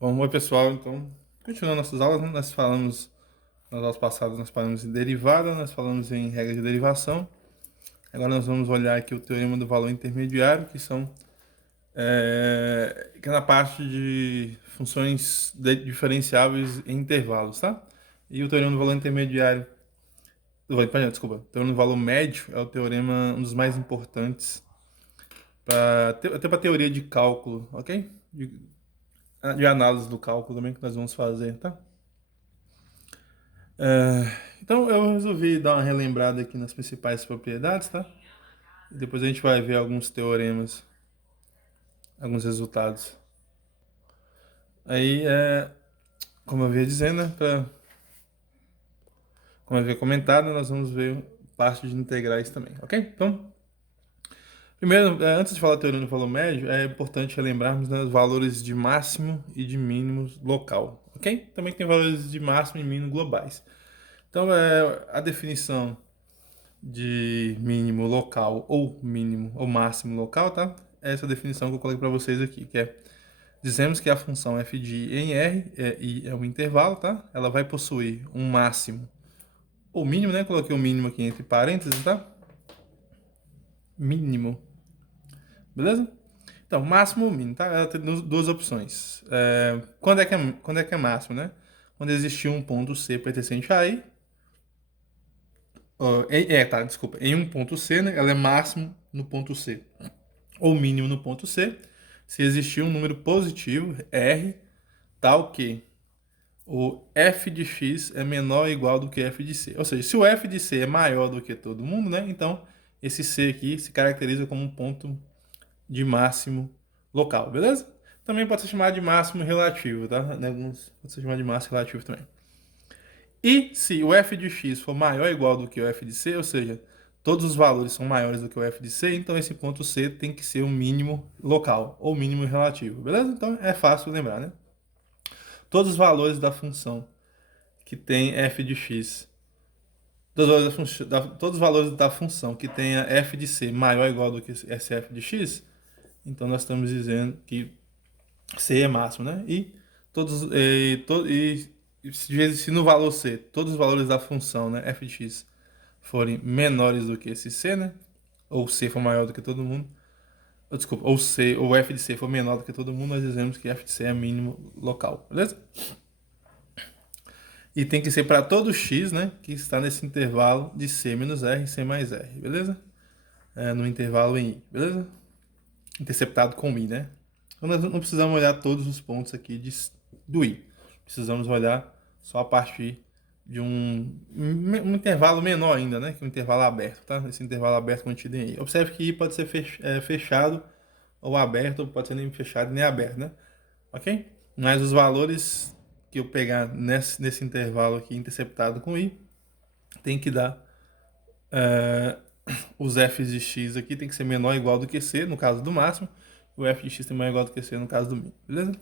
Bom, oi pessoal, então, continuando nossas aulas, né, nas aulas passadas nós falamos em derivada, nós falamos em regra de derivação. Agora nós vamos olhar aqui o teorema do valor intermediário, que é na parte de funções diferenciáveis em intervalos, tá? E o teorema do valor intermediário, desculpa, o teorema do valor médio é o teorema, um dos mais importantes até para teoria de cálculo, ok? De análise do cálculo também que nós vamos fazer, tá? Então eu resolvi dar uma relembrada aqui nas principais propriedades, tá? E depois a gente vai ver alguns teoremas, alguns resultados. Aí, como eu havia dizendo, né, como eu havia comentado, nós vamos ver parte de integrais também, ok? Então, primeiro, antes de falar da teoria do valor médio, é importante relembrarmos, né, os valores de máximo e de mínimo local, ok? Também tem valores de máximo e mínimo globais. Então, a definição de mínimo local ou mínimo ou máximo local, tá? Essa definição que eu coloquei para vocês aqui, que é dizemos que a função f de i em r i é um intervalo, tá? Ela vai possuir um máximo ou mínimo, né? Coloquei o mínimo aqui entre parênteses, tá? Mínimo, beleza? Então, máximo ou mínimo, tá? Ela tem duas opções. Quando é que é máximo, né? Quando existir um ponto C pertencente a I. Desculpa. Em um ponto C, né? Ela é máximo no ponto C. Ou mínimo no ponto C, se existir um número positivo, R, tal que o f de x é menor ou igual do que f de c. Ou seja, se o f de c é maior do que todo mundo, né? Então, esse c aqui se caracteriza como um ponto de máximo local, beleza? Também pode ser chamado de máximo relativo, tá? Pode ser chamado de máximo relativo também. E se o f de x for maior ou igual do que o f de c, ou seja, todos os valores são maiores do que o f de c, então esse ponto c tem que ser o mínimo local, ou mínimo relativo, beleza? Então é fácil lembrar, né? Todos os valores da função que tem f de x, todos os valores da função que tenha f de c maior ou igual do que esse f de x, então nós estamos dizendo que c é máximo, né? Se no valor c, todos os valores da função, né, f de x, forem menores do que esse c, né? Ou c for maior do que todo mundo, desculpa, ou f de c for menor do que todo mundo, nós dizemos que f de c é mínimo local, beleza? E tem que ser para todo x, né, que está nesse intervalo de c menos r e c mais r, beleza? No intervalo em i, beleza? Interceptado com i, né? Então nós não precisamos olhar todos os pontos aqui do i. Precisamos olhar só a partir de um intervalo menor ainda, né? Que é um intervalo aberto, tá? Esse intervalo aberto contido em i. Observe que i pode ser fechado ou aberto, ou pode ser nem fechado nem aberto, né? Ok? Mas os valores que eu pegar nesse intervalo aqui interceptado com i tem que dar os f's de x aqui tem que ser menor ou igual do que c, no caso do máximo, o f de x tem maior ou igual do que c, no caso do mínimo, beleza?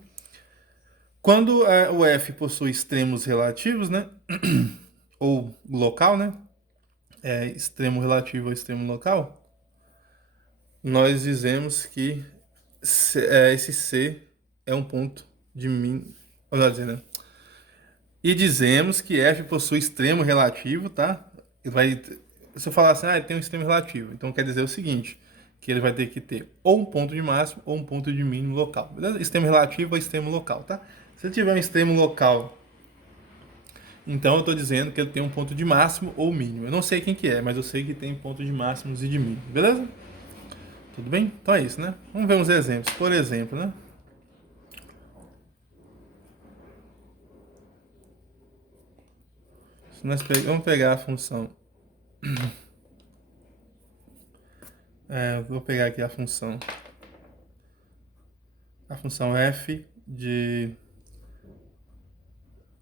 Quando o f possui extremos relativos, né, ou local, né, extremo relativo ou extremo local, nós dizemos que esse c é um ponto de mínimo, melhor dizendo, né? E dizemos que f possui extremo relativo, tá? Se eu falar assim, ele tem um extremo relativo, então quer dizer o seguinte, que ele vai ter que ter ou um ponto de máximo ou um ponto de mínimo local, beleza? Extremo relativo ou extremo local, tá? Se ele tiver um extremo local, então eu estou dizendo que ele tem um ponto de máximo ou mínimo. Eu não sei quem que é, mas eu sei que tem ponto de máximos e de mínimo, beleza? Tudo bem? Então é isso, né? Vamos ver uns exemplos. Por exemplo, né? Vamos pegar a função. Vou pegar aqui a função. A função f de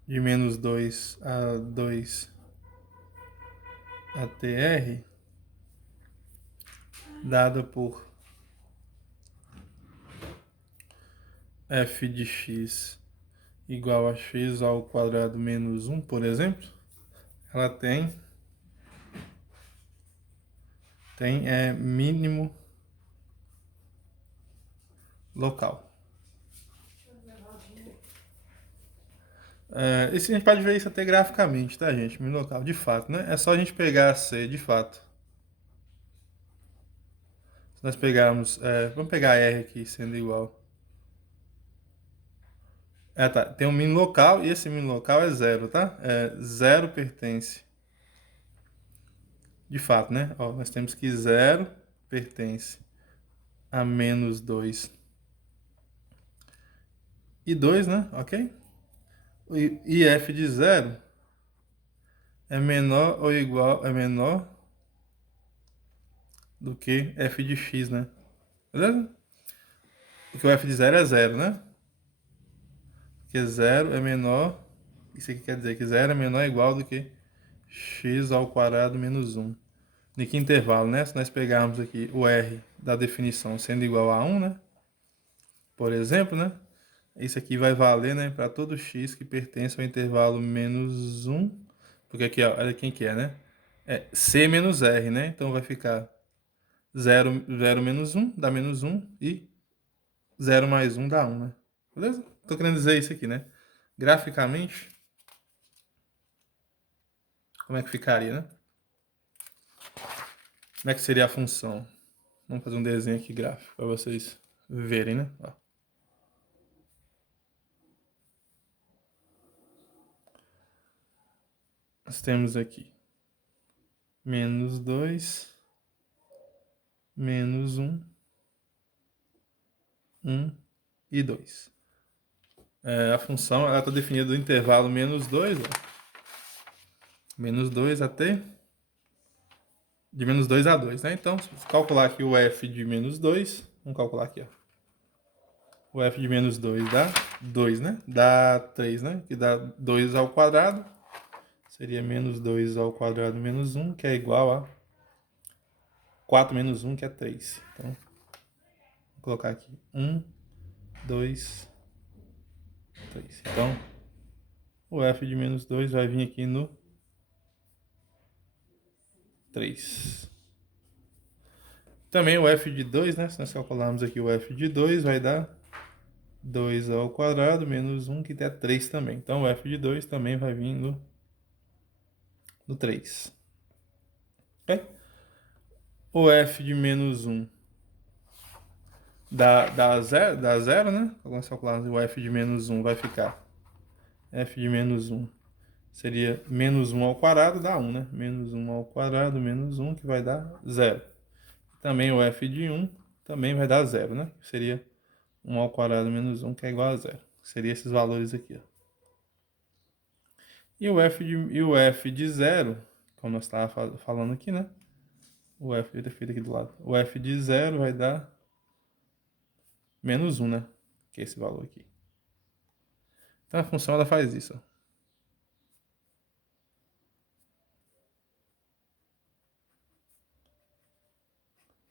menos 2 a 2 ATR, dada por f de x igual a x ao quadrado menos 1, por exemplo, ela tem mínimo local. Esse a gente pode ver isso até graficamente, tá, gente? Mínimo local, de fato, né? É só a gente pegar C, de fato. Se nós pegarmos... vamos pegar R aqui, sendo igual. Tá. Tem um mínimo local e esse mínimo local é zero, tá? Zero pertence. De fato, né? Ó, nós temos que zero pertence a menos 2 e 2, né? Ok? E f de zero é menor ou igual, é menor do que f de x, né? Beleza? Porque o f de zero é zero, né? Porque zero é menor... Isso aqui quer dizer que zero é menor ou igual do que x ao quadrado menos 1. De que intervalo, né? Se nós pegarmos aqui o r da definição sendo igual a 1, né? Por exemplo, né? Isso aqui vai valer, né, para todo x que pertence ao intervalo menos 1. Porque aqui, ó, olha quem que é, né? É c menos r, né? Então vai ficar 0, 0 menos 1 dá menos 1 e 0 mais 1 dá 1, né? Beleza? Tô querendo dizer isso aqui, né? Graficamente, como é que ficaria, né? Como é que seria a função? Vamos fazer um desenho aqui gráfico para vocês verem, né? Ó. Nós temos aqui menos 2, menos 1, 1 e 2. A função está definida do intervalo menos 2, ó. Menos 2 até... De menos 2 a 2, né? Então, se eu calcular aqui o f de menos 2, vamos calcular aqui, ó. O f de menos 2 dá 2, né? Dá 3, né? Que dá 2 ao quadrado. Seria menos 2 ao quadrado menos 1, que é igual a 4 menos 1, que é 3. Então, vou colocar aqui 1, 2, 3. Então, o f de menos 2 vai vir aqui no 3. Também o f de 2, né? Se nós calcularmos aqui o f de 2, vai dar 2 ao quadrado menos 1, que dá 3 também. Então, o f de 2 também vai vir no 3. Okay? O f de menos 1 dá 0, né? Vamos calcular o f de menos 1 vai ficar. F de menos 1 seria menos 1 ao quadrado, dá 1, né? Menos 1 ao quadrado menos 1, que vai dar 0. Também o f de 1 também vai dar 0, né? Seria 1 ao quadrado menos 1, que é igual a 0. Seria esses valores aqui, ó. E o f de 0, como nós estávamos falando aqui, né? O f, eu ter feito aqui do lado. O f de 0 vai dar menos 1, né? Que é esse valor aqui. Então a função ela faz isso, ó.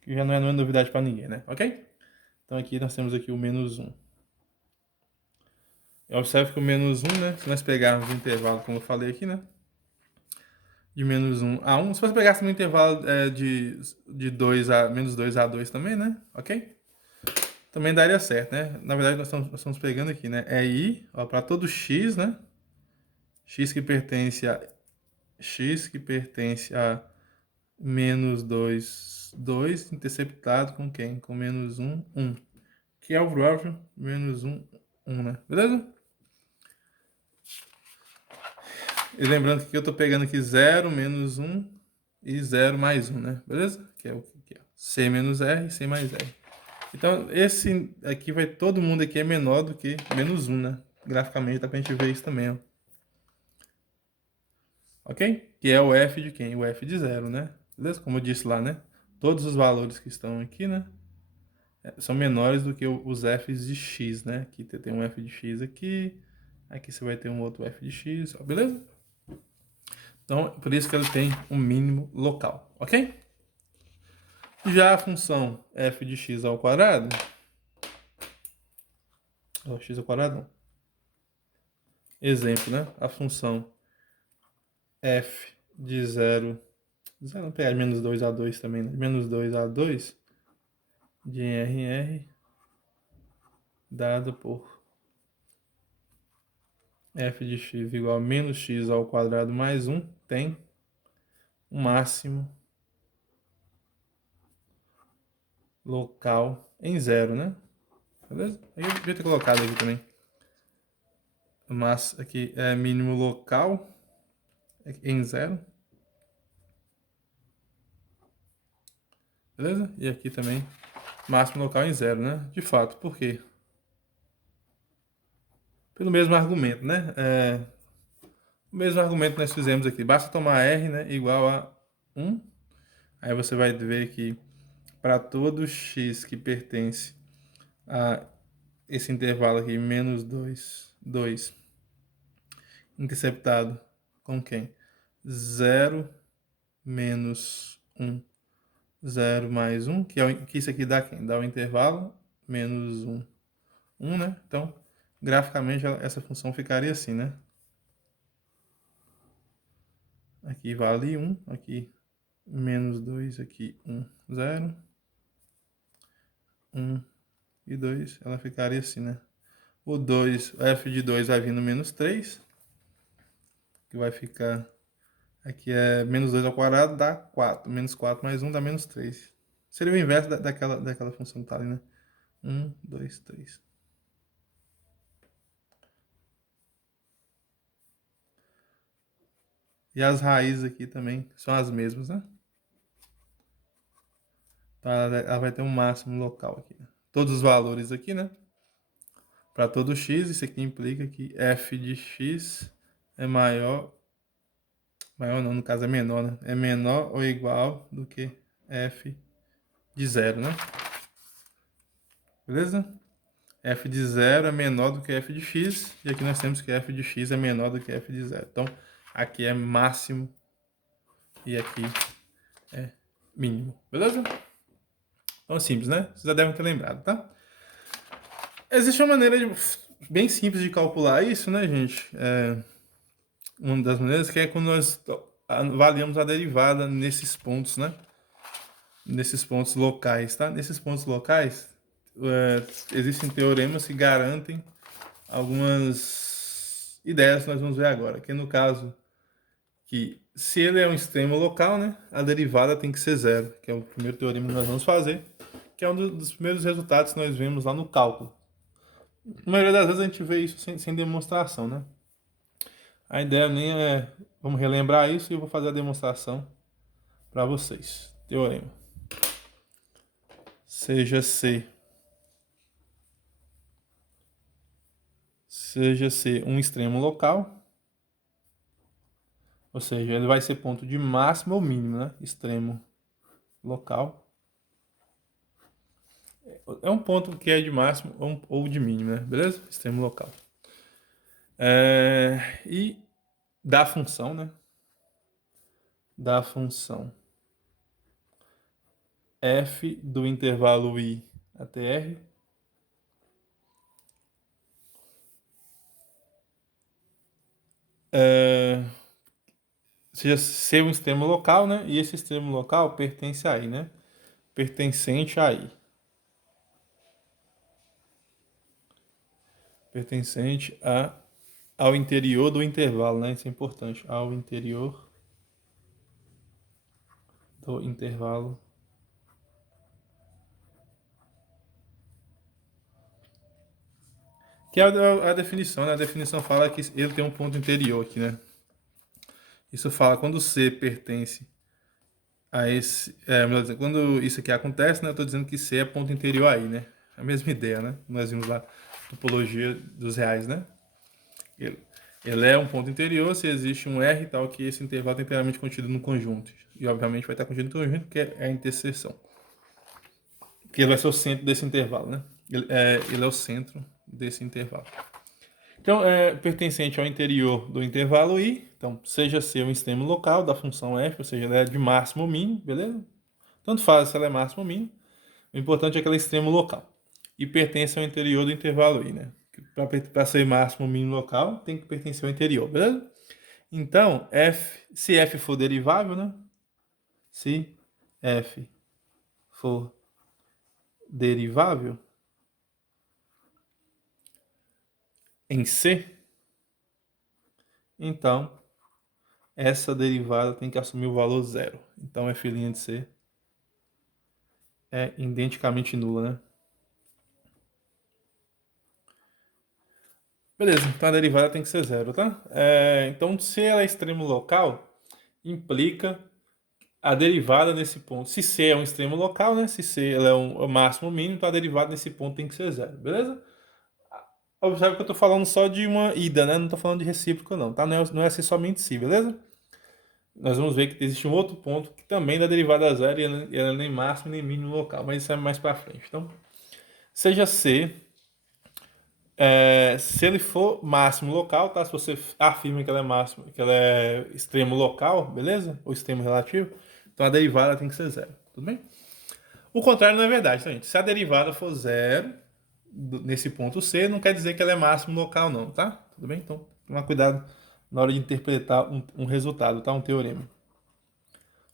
Que já não é novidade para ninguém, né? Ok? Então aqui nós temos aqui o menos 1. Observe que o menos 1, né? Se nós pegarmos o intervalo, como eu falei aqui, né? De menos 1 a 1. Se você pegasse no intervalo de 2 a menos 2 a 2 também, né? Ok? Também daria certo, né? Na verdade, nós estamos pegando aqui, né? É I, ó, para todo x, né? X que pertence a menos 2, 2, interceptado com quem? Com menos 1, 1. Que é o próprio menos 1, 1, né? Beleza? E lembrando que eu tô pegando aqui 0, menos 1 e 0 mais 1, né? Beleza? Que é o que é C menos R e C mais R. Então, esse aqui vai... Todo mundo aqui é menor do que menos 1, né? Graficamente dá pra gente ver isso também, ó. Ok? Que é o F de quem? O F de 0, né? Beleza? Como eu disse lá, né? Todos os valores que estão aqui, né? São menores do que os Fs de X, né? Aqui tem um F de X aqui. Aqui você vai ter um outro F de X, ó, beleza? Então, por isso que ele tem um mínimo local, ok? Já a função f de x ao quadrado, ou x ao quadrado não. Exemplo, né? A função f de 0, vamos pegar menos 2 a 2 também, né? Menos 2 a 2 de RR dado por f de x igual a menos x ao quadrado mais 1 tem um máximo local em 0, né? Beleza? Aí eu devia ter colocado aqui também. Mas aqui é mínimo local em 0. Beleza? E aqui também máximo local em 0, né? De fato, por quê? Pelo mesmo argumento, né? O mesmo argumento que nós fizemos aqui. Basta tomar R, né, igual a 1. Aí você vai ver que para todo x que pertence a esse intervalo aqui, menos 2, interceptado com quem? 0, menos 1, 0 mais 1, que isso aqui dá quem? Dá o intervalo menos 1, 1, né? Então, graficamente, essa função ficaria assim, né? Aqui vale 1, aqui menos 2, aqui 1, 0, 1 e 2, ela ficaria assim, né? O 2, f de 2 vai vir no menos 3, que vai ficar, aqui é menos 2 ao quadrado, dá 4, menos 4 mais 1 dá menos 3. Seria o inverso daquela função que tá ali, né? 1, 2, 3. E as raízes aqui também são as mesmas, né? Então ela vai ter um máximo local aqui, né? Todos os valores aqui, né? Para todo x, isso aqui implica que f de x é maior não, no caso é menor, né? É menor ou igual do que f de 0, né? Beleza? F de 0 é menor do que f de x, e aqui nós temos que f de x é menor do que f de 0. Então, aqui é máximo e aqui é mínimo. Beleza? Então, simples, né? Vocês já devem ter lembrado, tá? Existe uma maneira bem simples de calcular isso, né, gente? Uma das maneiras que é quando nós avaliamos a derivada nesses pontos, né? Nesses pontos locais, tá? Nesses pontos locais, existem teoremas que garantem algumas ideias que nós vamos ver agora. Que no caso, que se ele é um extremo local, né? A derivada tem que ser 0, que é o primeiro teorema que nós vamos fazer, que é um dos primeiros resultados que nós vemos lá no cálculo. Na maioria das vezes a gente vê isso sem demonstração, né? A ideia nem é... Vamos relembrar isso e eu vou fazer a demonstração para vocês. Teorema. Seja C um extremo local, ou seja, ele vai ser ponto de máximo ou mínimo, né? Extremo local. É um ponto que é de máximo ou de mínimo, né? Beleza? Extremo local. E da função, né? Da função f do intervalo i até r seja ser um extremo local, né? E esse extremo local pertence a i, né? Pertencente a i. Pertencente ao interior do intervalo, né? Isso é importante. Ao interior do intervalo. Que é a definição, né? A definição fala que ele tem um ponto interior aqui, né? Isso fala quando C pertence a esse... melhor dizendo, quando isso aqui acontece, né? Eu estou dizendo que C é ponto interior aí, né? A mesma ideia, né? Nós vimos lá topologia dos reais, né? Ele é um ponto interior se existe um R tal que esse intervalo é inteiramente contido no conjunto. E obviamente vai estar contido no conjunto porque é a interseção. Que ele vai ser o centro desse intervalo, né? Ele é o centro desse intervalo. Então, pertencente ao interior do intervalo I, então, seja C um extremo local da função f, ou seja, ela é de máximo ou mínimo, beleza? Tanto faz se ela é máximo ou mínimo. O importante é que ela é extremo local. E pertence ao interior do intervalo I, né? Para ser máximo ou mínimo local, tem que pertencer ao interior, beleza? Então, se f for derivável, né? Se f for derivável em C, então essa derivada tem que assumir o valor zero. Então f' de c é identicamente nula, né? Beleza, então a derivada tem que ser zero, tá? Então, se ela é extremo local, implica a derivada nesse ponto. Se C é um extremo local, né? Se C ela é o máximo mínimo, então a derivada nesse ponto tem que ser zero, beleza? Observe que eu estou falando só de uma ida, né? Não estou falando de recíproca, não, tá? Não é ser somente si, beleza? Nós vamos ver que existe um outro ponto que também dá derivada a zero e ela nem máximo nem mínimo local, mas isso é mais para frente. Então, seja C, se ele for máximo local, tá? Se você afirma que ela é máximo, que ela é extremo local, beleza? Ou extremo relativo, então a derivada tem que ser zero, tudo bem? O contrário não é verdade, tá, gente? Se a derivada for zero, nesse ponto C, não quer dizer que ela é máximo local, não, tá? Tudo bem? Então, toma cuidado na hora de interpretar um resultado, tá? Um teorema.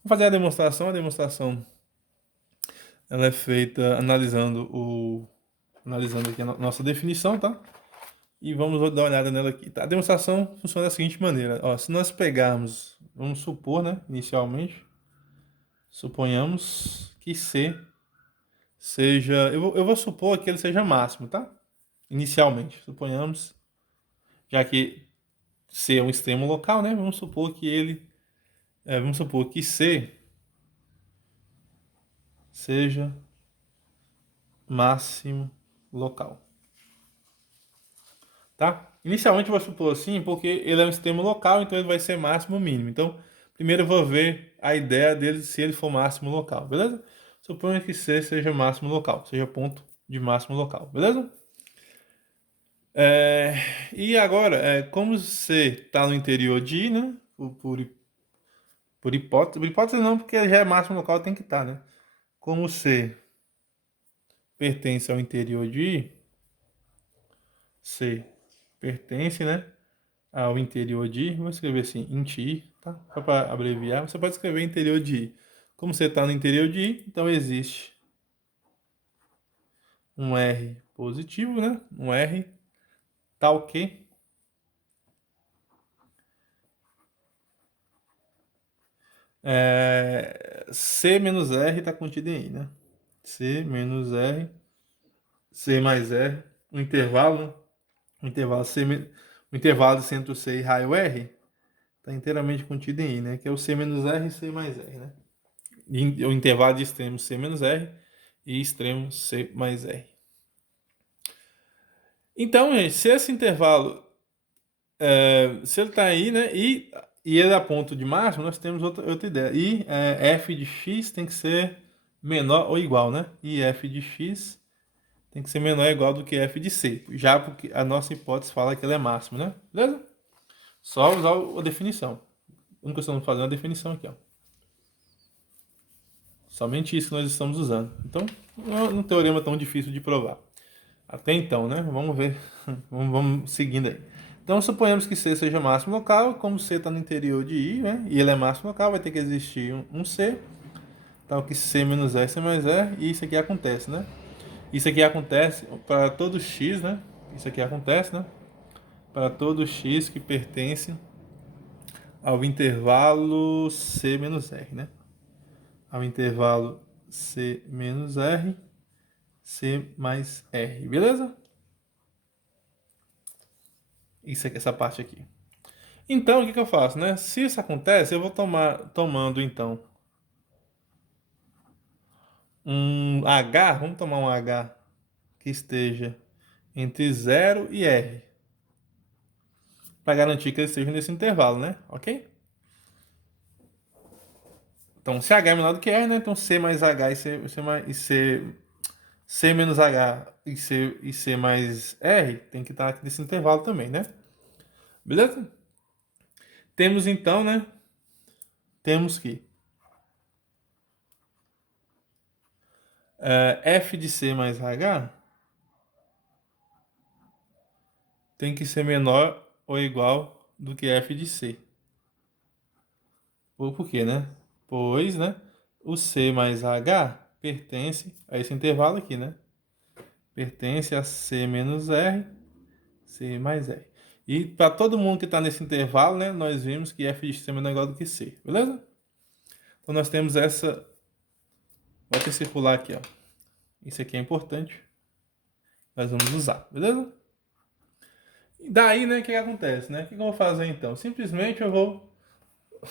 Vou fazer a demonstração. A demonstração ela é feita analisando aqui a nossa definição, tá? E vamos dar uma olhada nela aqui, tá? A demonstração funciona da seguinte maneira. Ó, se nós pegarmos, vamos supor, né, inicialmente, suponhamos que C seja... Eu vou supor que ele seja máximo, tá? Inicialmente, suponhamos, já que C é um extremo local, né? Vamos supor que C seja máximo local, tá? Inicialmente eu vou supor assim, porque ele é um extremo local, então ele vai ser máximo mínimo. Então, primeiro eu vou ver a ideia dele se ele for máximo local, beleza? Suponha que C seja máximo local, seja ponto de máximo local, beleza? E agora, como C está no interior de I, né? Por hipótese não, porque já é máximo local, tem que estar, né? Como C pertence ao interior de I, C pertence, né, ao interior de I, vou escrever assim, int I, tá? Só para abreviar, você pode escrever interior de I. Como você está no interior de I, então existe um R positivo, né? Um R tal que C menos R está contido em I, né? C menos R, C mais R, o intervalo, né? O intervalo o intervalo de centro C e raio R está inteiramente contido em I, né? Que é o C menos R e C mais R, né? E o intervalo de extremo C menos R e extremo C mais R. Então, gente, se esse intervalo, se ele está aí, né? E ele é a ponto de máximo, nós temos outra ideia. E f de x tem que ser menor ou igual, né? E f de x tem que ser menor ou igual do que f de c, já porque a nossa hipótese fala que ele é máximo, né? Beleza? Só usar a definição. A única coisa que estamos fazendo é a definição aqui, ó. Somente isso que nós estamos usando. Então, não é um teorema tão difícil de provar. Até então, né? Vamos ver. Vamos seguindo aí. Então, suponhamos que C seja máximo local. Como C está no interior de I, né? E ele é máximo local, vai ter que existir um C. Tal que C menos R, C mais R. E isso aqui acontece, né? Isso aqui acontece para todo X, né? Isso aqui acontece, né? Para todo X que pertence ao intervalo C menos R, né? Ao intervalo C menos R, C mais R, beleza? Isso aqui, essa parte aqui. Então, o que eu faço, né? Se isso acontece, eu vou tomando, então, um H, vamos tomar um H que esteja entre 0 e R, para garantir que ele esteja nesse intervalo, né? Ok? Então, se H é menor do que R, né? Então, C mais H C menos H e C mais R tem que estar aqui nesse intervalo também, né? Beleza? Temos então, né? Temos que f de C mais H tem que ser menor ou igual do que f de C. Por quê, né? Pois, né? O C mais H pertence a esse intervalo aqui, né? Pertence a C menos R, C mais R. E para todo mundo que está nesse intervalo, né, nós vimos que f de x é menor ou igual do que c, beleza? Então nós temos essa reta circular aqui, ó. Isso aqui é importante. Nós vamos usar, beleza? E daí, né, o que acontece, né? O que eu vou fazer então? Simplesmente eu vou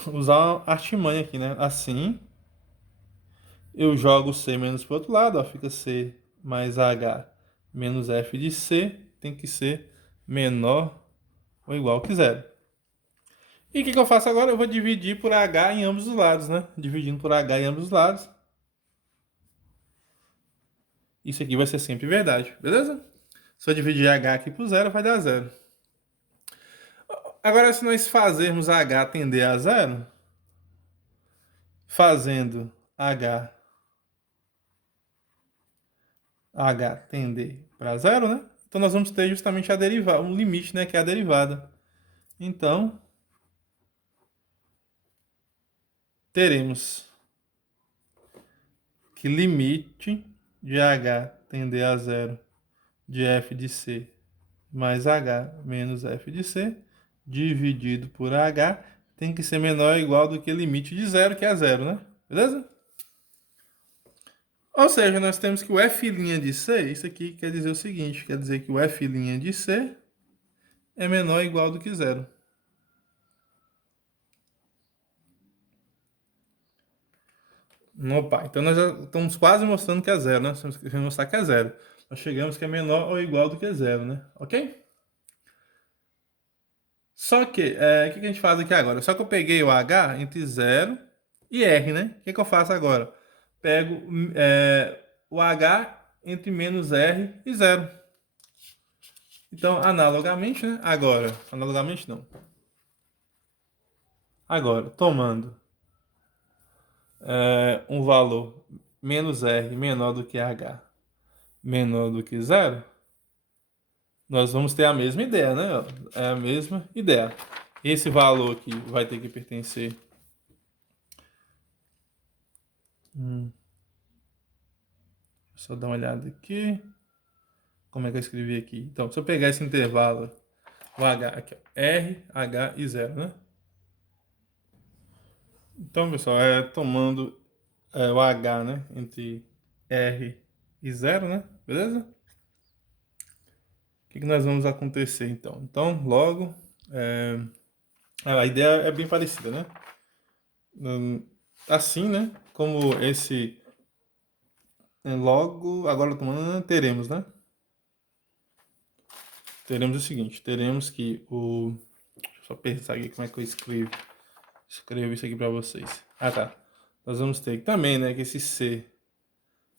usar uma artimanha aqui, né? Assim, eu jogo C menos para o outro lado, ó, fica C mais H menos F de C, tem que ser menor ou igual que zero. E o que eu faço agora? Eu vou dividir por H em ambos os lados, né? Dividindo por H em ambos os lados. Isso aqui vai ser sempre verdade, beleza? Se eu dividir H aqui por zero, vai dar zero. Agora, se nós fazermos H tender a zero, fazendo H tender para zero, né? Então nós vamos ter justamente a derivada, um limite, né? Que é a derivada. Então, teremos que limite de H tender a zero de f de c mais H menos f de c dividido por H tem que ser menor ou igual do que limite de zero, que é zero, né? Beleza? Ou seja, nós temos que o f' de c, isso aqui quer dizer o seguinte, quer dizer que o f' de c é menor ou igual do que zero. Opa, então nós já estamos quase mostrando que é zero, né? Nós temos que mostrar que é zero. Nós chegamos que é menor ou igual do que zero, né? Ok? Só que, o que a gente faz aqui agora? Só que eu peguei o H entre 0 e R, né? O que eu faço agora? Pego o H entre menos R e 0. Então, analogamente, né? Agora, analogamente não. Agora, tomando um valor menos R menor do que H menor do que 0, nós vamos ter a mesma ideia, né? É a mesma ideia. Esse valor aqui vai ter que pertencer. Só dar uma olhada aqui. Como é que eu escrevi aqui? Então, se eu pegar esse intervalo, o H aqui, ó, R, H e 0, né? Então, pessoal, tomando o H, né? Entre R e 0, né? Beleza? O que nós vamos acontecer, então? Então, logo, a ideia é bem parecida, né? Assim, né? Como esse logo, agora tomando, teremos, né? Teremos o seguinte, teremos que o... Deixa eu só pensar aqui como é que eu escrevo isso aqui para vocês. Ah, tá. Nós vamos ter também, né, que esse C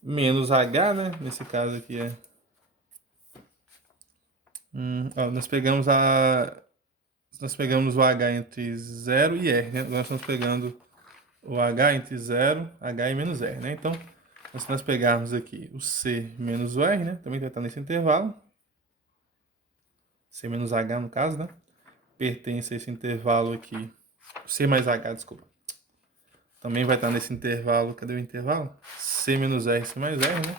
menos H, né, nesse caso aqui ó, nós pegamos o H entre 0 e R, né? Agora nós estamos pegando o H entre 0, H e menos R, né? Então, se nós pegarmos aqui o C menos o R, né, também vai estar nesse intervalo. C menos H no caso, né? Pertence a esse intervalo aqui. C mais H, desculpa. Também vai estar nesse intervalo. Cadê o intervalo? C menos R, C mais R, né?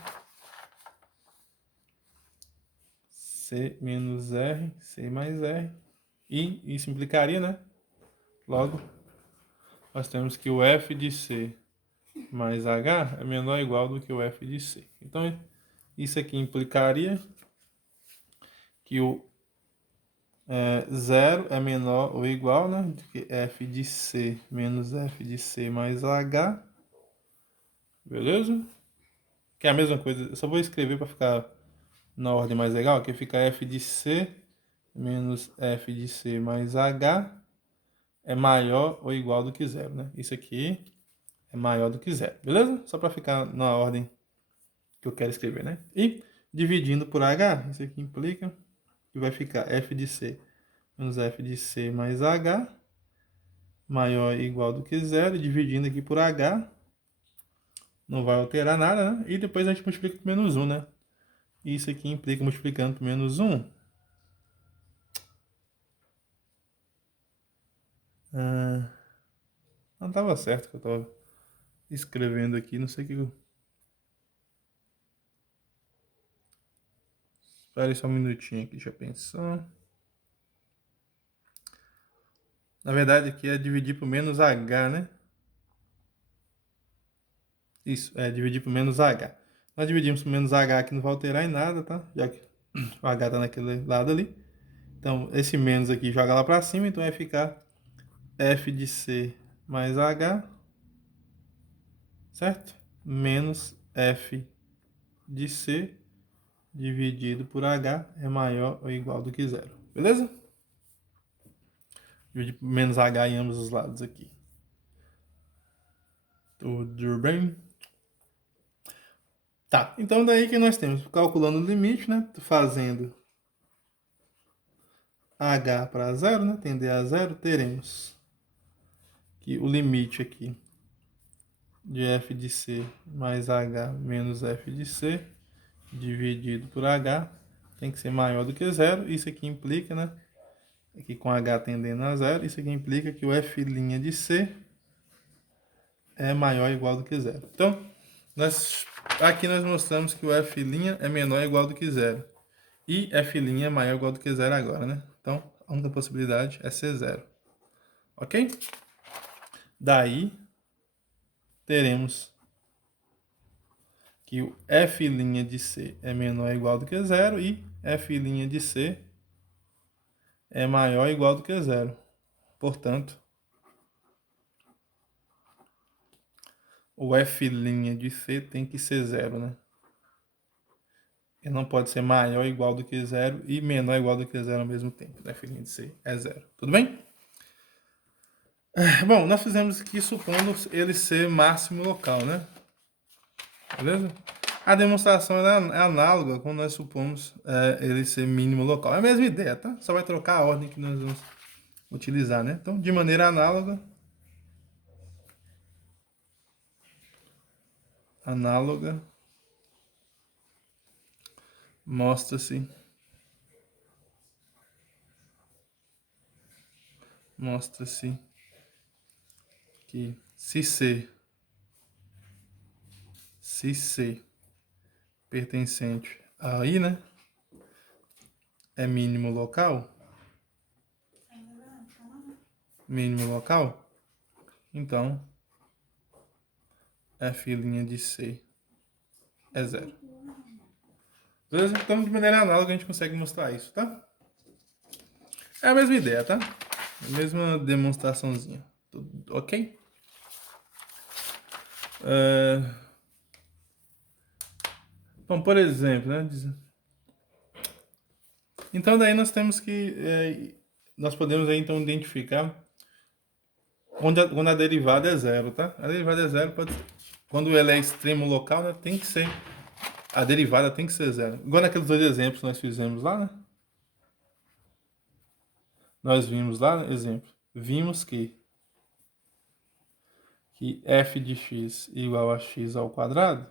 C menos R, C mais R. E isso implicaria, né? Logo, nós temos que o F de C mais H é menor ou igual do que o F de C. Então, isso aqui implicaria que o 0 é menor ou igual, né? Do que F de C menos F de C mais H. Beleza? Que é a mesma coisa. Eu só vou escrever para ficar na ordem mais legal, que fica F de C menos F de C mais H é maior ou igual do que zero, né? Isso aqui é maior do que zero, beleza? Só para ficar na ordem que eu quero escrever, né? E dividindo por H, isso aqui implica que vai ficar F de C menos F de C mais H maior ou igual do que zero, dividindo aqui por H, não vai alterar nada, né? E depois a gente multiplica por menos 1, né? E isso aqui implica multiplicando por menos 1. Não estava certo que eu estava escrevendo aqui, não sei o que eu... Espera só um minutinho aqui, deixa eu pensar. Na verdade, aqui é dividir por menos h, né? Isso, é dividir por menos h. Nós dividimos por menos h aqui, não vai alterar em nada, tá? Já que o h tá naquele lado ali. Então, esse menos aqui joga lá para cima, então vai ficar f de c mais h, certo? Menos f de c dividido por h é maior ou igual do que zero. Beleza? Dividir por menos h em ambos os lados aqui. Tudo bem? Tá, então daí que nós temos, calculando o limite, né? Fazendo h para zero, né? Tender a zero, teremos que o limite aqui de f de c mais h menos f de c dividido por h tem que ser maior do que zero. Isso aqui implica, né? Aqui com h tendendo a zero, isso aqui implica que o f' de c é maior ou igual do que zero. Então, aqui nós mostramos que o f' é menor ou igual do que zero. E f' é maior ou igual do que zero agora, né? Então, a única possibilidade é ser zero. Ok? Daí, teremos que o f' de c é menor ou igual do que zero e f' de c é maior ou igual do que zero. Portanto, o f' de c tem que ser zero, né? Ele não pode ser maior ou igual do que zero e menor ou igual do que zero ao mesmo tempo. O f' de c é zero. Tudo bem? Bom, nós fizemos aqui supondo ele ser máximo local, né? Beleza? A demonstração é análoga quando nós supomos ele ser mínimo local. É a mesma ideia, tá? Só vai trocar a ordem que nós vamos utilizar, né? Então, de maneira análoga, mostra-se que se C pertencente a I, né, é mínimo local, então f' de C é zero. Beleza? Então, de maneira análoga, a gente consegue mostrar isso, tá? É a mesma ideia, tá? A mesma demonstraçãozinha. Tudo ok? Bom, por exemplo, né? Então, daí nós temos que... nós podemos aí, então, identificar quando a derivada é zero, tá? A derivada é zero, quando ela é extremo local, né, tem que ser... A derivada tem que ser zero. Igual naqueles dois exemplos que nós fizemos lá, né? Nós vimos lá, exemplo, vimos que f de x igual a x ao quadrado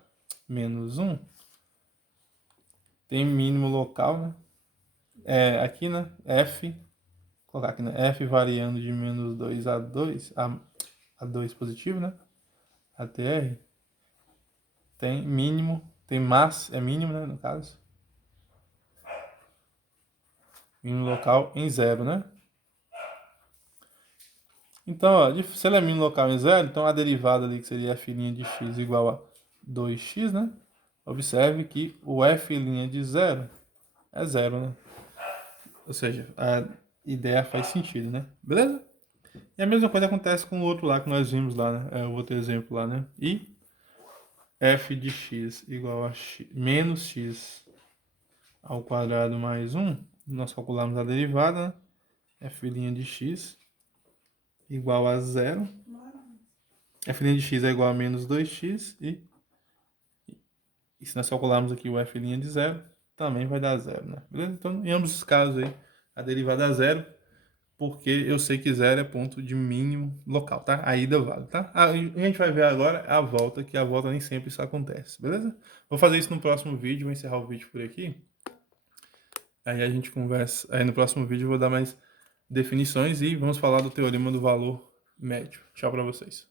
menos 1 tem mínimo local, né? Aqui, né? F, colocar aqui, né? F variando de menos 2 a 2, a 2 positivo, né? Até R tem mínimo, tem máximo, é mínimo, né? No caso. Mínimo local em zero, né? Então, ó, se ele é mínimo local em zero, então a derivada ali que seria f' de x igual a 2x, né? Observe que o f' de zero é zero, né? Ou seja, a ideia faz sentido, né? Beleza? E a mesma coisa acontece com o outro lá que nós vimos lá, né? O outro exemplo lá, né? E f de x igual a menos x ao quadrado mais 1, nós calculamos a derivada, né? F' de x igual a zero. F' de x é igual a menos 2x e se nós calcularmos aqui o f' de zero, também vai dar zero, né? Beleza? Então, em ambos os casos aí, a derivada é zero, porque eu sei que zero é ponto de mínimo local, tá? A ida vale, tá? A gente vai ver agora a volta, que a volta nem sempre isso acontece, beleza? Vou fazer isso no próximo vídeo, vou encerrar o vídeo por aqui. Aí a gente conversa, aí no próximo vídeo eu vou dar mais definições e vamos falar do teorema do valor médio. Tchau para vocês.